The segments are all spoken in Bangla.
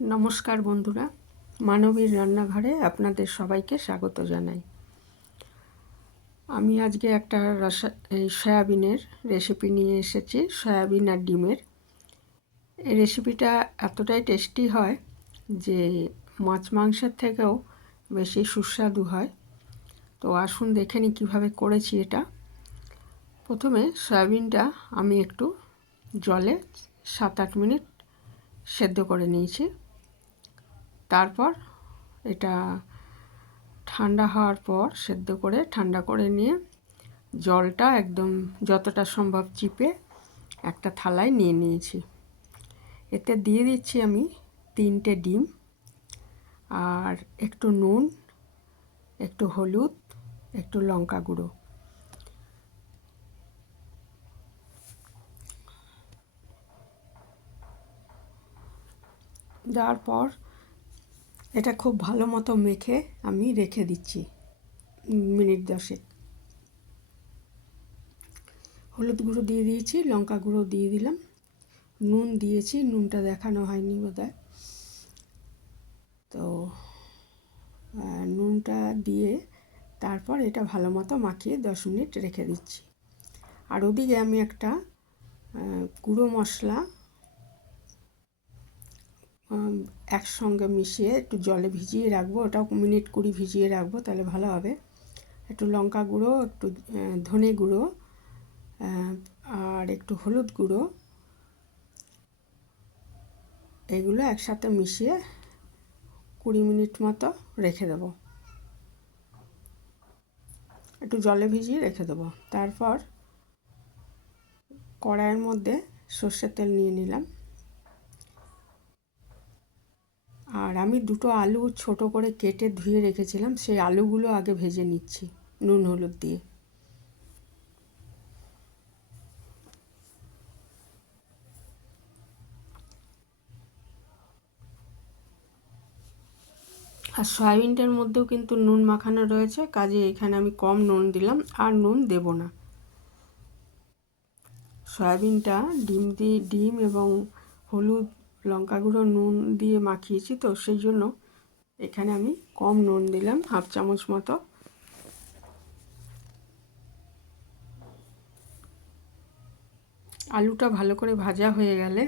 নমস্কার বন্ধুরা, মানবীর রান্নাঘরে আপনাদের সবাইকে স্বাগত জানাই। আমি আজকে একটা রসা, এই সয়াবিনের রেসিপি নিয়ে এসেছি, সয়াবিন আর ডিমের। এই রেসিপিটা এতটাই টেস্টি হয় যে মাছ মাংসের থেকেও বেশি সুস্বাদু হয়। তো আসুন দেখে নিই কীভাবে করেছি এটা। প্রথমে সয়াবিনটা আমি একটু জলে সাত আট মিনিট সেদ্ধ করে নিয়েছি। তারপর এটা ঠান্ডা হওয়ার পর সেদ্ধ করে ঠান্ডা করে নিয়ে জলটা একদম যতটা সম্ভব চিপে একটা থালায় নিয়ে নিয়েছি। এতে দিয়ে দিচ্ছি আমি তিনটে ডিম আর একটু নুন, একটু হলুদ, একটু লঙ্কা গুঁড়ো। দেওয়ার পর এটা খুব ভালো মতো মেখে আমি রেখে দিচ্ছি, মিনিট দশেক। হলুদ গুঁড়ো দিয়ে দিয়েছি, লঙ্কা গুঁড়ো দিয়ে দিলাম। নুন দিয়েছি, নুনটা দেখানো হয়নি বোধ তো নুনটা দিয়ে তারপর এটা ভালো মতো মাখিয়ে দশ মিনিট রেখে দিচ্ছি। আর ওদিকে আমি একটা গুঁড়ো মশলা একসঙ্গে মিশিয়ে একটু জলে ভিজিয়ে রাখব, ওটাও মিনিট কুড়ি ভিজিয়ে রাখব, তাহলে ভালো হবে। একটু লঙ্কা গুঁড়ো, একটু ধনে গুঁড়ো আর একটু হলুদ গুঁড়ো, এগুলো একসাথে মিশিয়ে কুড়ি মিনিট মতো রেখে দেবো। একটু জলে ভিজিয়ে রেখে দেবো। তারপর কড়াইয়ের মধ্যে সর্ষের তেল নিয়ে নিলাম। আর আমি দুটো আলু ছোট করে কেটে ধুয়ে রেখেছিলাম, সেই আলুগুলো আগে ভেজে নিচ্ছি, নুন, হলুদ দিয়ে। আর সয়াবিনটার মধ্যেও কিন্তু নুন মাখানো রয়েছে, কাজে এখানে আমি কম নুন দিলাম, আর নুন দেব না। সয়াবিনটা ডিম দিয়ে, ডিম এবং হলুদ লঙ্কা গুঁড়ো, নুন দিয়ে মাখিয়েছি তো, সেই জন্য এখানে আমি কম নুন দিলাম, হাফ চামচ মতো। আলুটা ভালো করে ভাজা হয়ে গেলে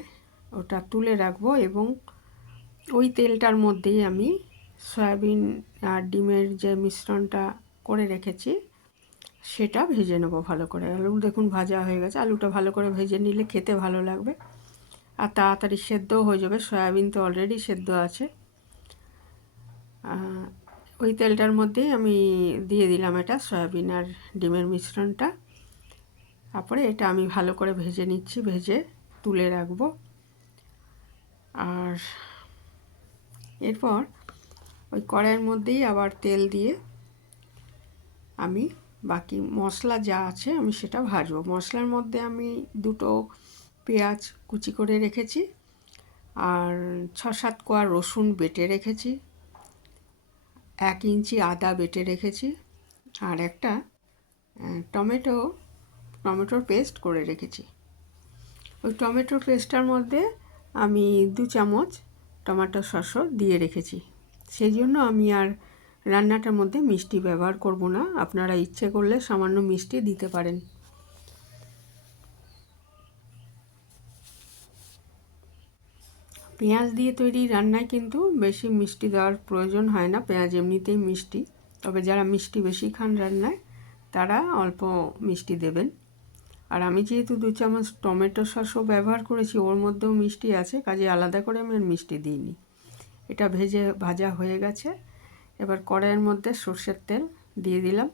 ওটা তুলে রাখব এবং ওই তেলটার মধ্যেই আমি সয়াবিন আর ডিমের যে মিশ্রণটা করে রেখেছি, সেটা ভেজে নেব ভালো করে। আলু দেখুন ভাজা হয়ে গেছে, আলুটা ভালো করে ভেজে নিলে খেতে ভালো লাগবে। আর তাড়াতাড়ি সেদ্ধও হয়ে যাবে। সয়াবিন তো অলরেডি সেদ্ধ আছে। ওই তেলটার মধ্যেই আমি দিয়ে দিলাম এটা, সয়াবিন আর ডিমের মিশ্রণটা। তারপরে এটা আমি ভালো করে ভেজে নিচ্ছি, ভেজে তুলে রাখব। আর এরপর ওই কড়াইয়ের মধ্যেই আবার তেল দিয়ে আমি বাকি মশলা যা আছে আমি সেটা ভাজবো। মশলার মধ্যে আমি দুটো পেঁয়াজ কুচি করে রেখেছি আর ছ সাত কোয়া রসুন বেটে রেখেছি, এক ইঞ্চি আদা বেটে রেখেছি আর একটা টমেটো, টমেটোর পেস্ট করে রেখেছি। ওই টমেটোর পেস্টটার মধ্যে আমি দু চামচ টমেটো সসও দিয়ে রেখেছি। সেই জন্য আমি আর রান্নাটার মধ্যে মিষ্টি ব্যবহার করব না। আপনারা ইচ্ছে করলে সামান্য মিষ্টি দিতে পারেন। পেঁয়াজ দিয়ে তৈরি রান্নায় কিন্তু বেশি মিষ্টি দেওয়ার প্রয়োজন হয় না। পেঁয়াজ এমনিতেই মিষ্টি। তবে যারা মিষ্টি বেশি খান রান্নায়, তারা অল্প মিষ্টি দেবেন। আর আমি যেহেতু দু চামচ টমেটো সসও ব্যবহার করেছি, ওর মধ্যেও মিষ্টি আছে, কাজে আলাদা করে আমি আর মিষ্টি দিইনি। এটা ভেজে, ভাজা হয়ে গেছে। এবার কড়াইয়ের মধ্যে সর্ষের তেল দিয়ে দিলাম।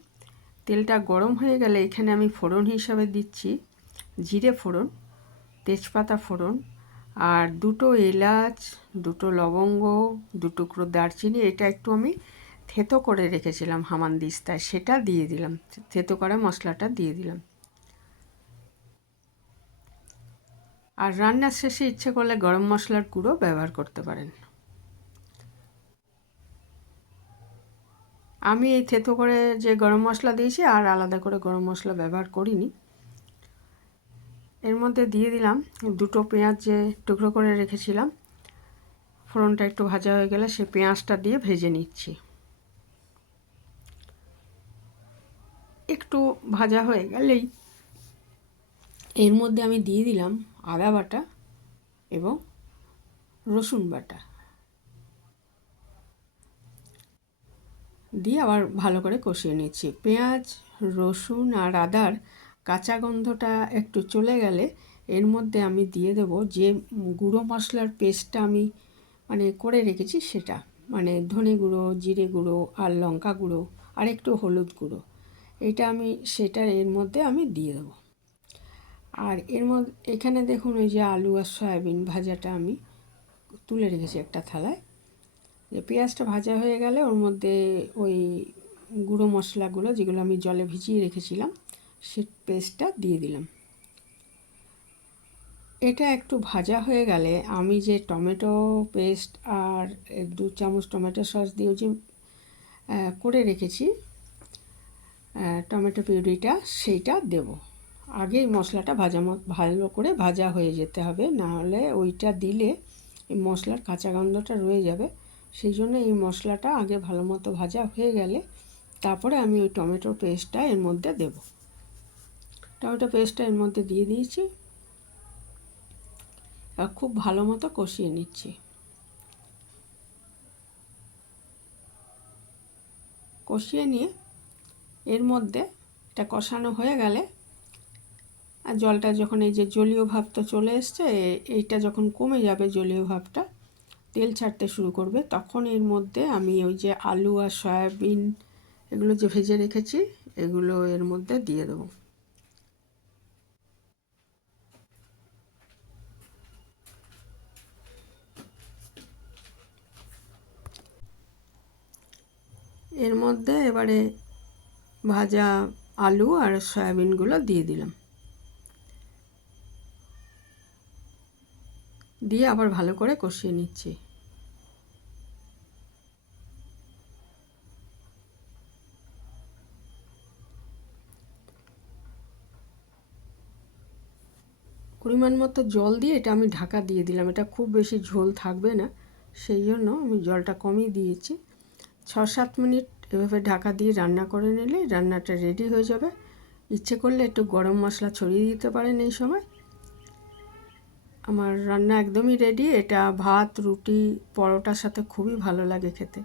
তেলটা গরম হয়ে গেলে এখানে আমি ফোড়ন হিসাবে দিচ্ছি। জিরে ফোড়ন, তেজপাতা ফোড়ন আর দুটো এলাচ, দুটো লবঙ্গ টুকরো দারচিনি, এটা একটু আমি থেতো করে রেখেছিলাম হামান দিস্তায়। সেটা দিয়ে দিলাম, থেতো করা মশলাটা দিয়ে দিলাম। আর রান্নার শেষে ইচ্ছে করলে গরম মশলার গুঁড়ো ব্যবহার করতে পারেন। আমি এই থেতো করে যে গরম মশলা দিয়েছি, আর আলাদা করে গরম মশলা ব্যবহার করিনি। এর মধ্যে দিয়ে দিলাম দুটো পেঁয়াজ যে টুকরো করে রেখেছিলাম। ফোড়নটা একটু ভাজা হয়ে গেলে সে পেঁয়াজটা দিয়ে ভেজে নিচ্ছি। একটু ভাজা হয়ে গেলেই এর মধ্যে আমি দিয়ে দিলাম আদা বাটা এবং রসুন বাটা। দিয়ে আবার ভালো করে কষিয়ে নিচ্ছি। পেঁয়াজ, রসুন আর আদার কাঁচা গন্ধটা একটু চলে গেলে এর মধ্যে আমি দিয়ে দেবো যে গুঁড়ো মশলার পেস্টটা আমি মানে করে রেখেছি সেটা। মানে ধনে গুঁড়ো, জিরে গুঁড়ো আর লঙ্কা গুঁড়ো আর একটু হলুদ গুঁড়ো। এটা আমি সেটা এর মধ্যে আমি দিয়ে দেবো। আর এর মধ্যে এখানে দেখুন ওই যে আলু আর সয়াবিন ভাজাটা আমি তুলে রেখেছি একটা থালায়। যে পেঁয়াজটা ভাজা হয়ে গেলে ওর মধ্যে ওই গুঁড়ো মশলাগুলো যেগুলো আমি জলে ভিজিয়ে রেখেছিলাম সে পেস্টটা দিয়ে দিলাম। এটা একটু ভাজা হয়ে গেলে আমি যে টমেটো পেস্ট আর দু চামচ টমেটো সস দিয়ে যে করে রেখেছি টমেটো পিউরিটা সেইটা দেব। আগেই মশলাটা ভাজা ভালো করে ভাজা হয়ে যেতে হবে, না হলে ওইটা দিলে এই মশলার কাঁচা গন্ধটা রয়ে যাবে। সেই জন্য এই মশলাটা আগে ভালো মতো ভাজা হয়ে গেলে তারপরে আমি ওই টমেটো পেস্টটা এর মধ্যে দেব। টমেটো পেস্টটা এর মধ্যে দিয়ে দিয়েছি। আর খুব ভালো মতো কষিয়ে নিচ্ছি। কষিয়ে নিয়ে এর মধ্যে এটা কষানো হয়ে গেলে আর জলটা যখন এই যে জলীয় ভাবটা চলে এসছে এইটা যখন কমে যাবে জলীয় ভাবটা, তেল ছাড়তে শুরু করবে, তখন এর মধ্যে আমি ওই যে আলু আর সয়াবিন এগুলো যে ভেজে রেখেছি, এগুলো এর মধ্যে দিয়ে দেবো। এর মধ্যে এবারে ভাজা আলু আর সয়াবিনগুলো দিয়ে দিলাম। দিয়ে আবার ভালো করে কষিয়ে নিচ্ছি। পরিমাণ মতো জল দিয়ে এটা আমি ঢাকা দিয়ে দিলাম। এটা খুব বেশি ঝোল থাকবে না, সেই জন্য আমি জলটা কমিয়ে দিয়েছি। ছ সাত মিনিট এভাবে ঢাকা দিয়ে রান্না করে নিলে রান্নাটা রেডি হয়ে যাবে। ইচ্ছে করলে একটু গরম মশলা ছড়িয়ে দিতে পারেন এই সময়। আমার রান্না একদমই রেডি এটা ভাত, রুটি, পরোটার সাথে খুবই ভালো লাগে খেতে।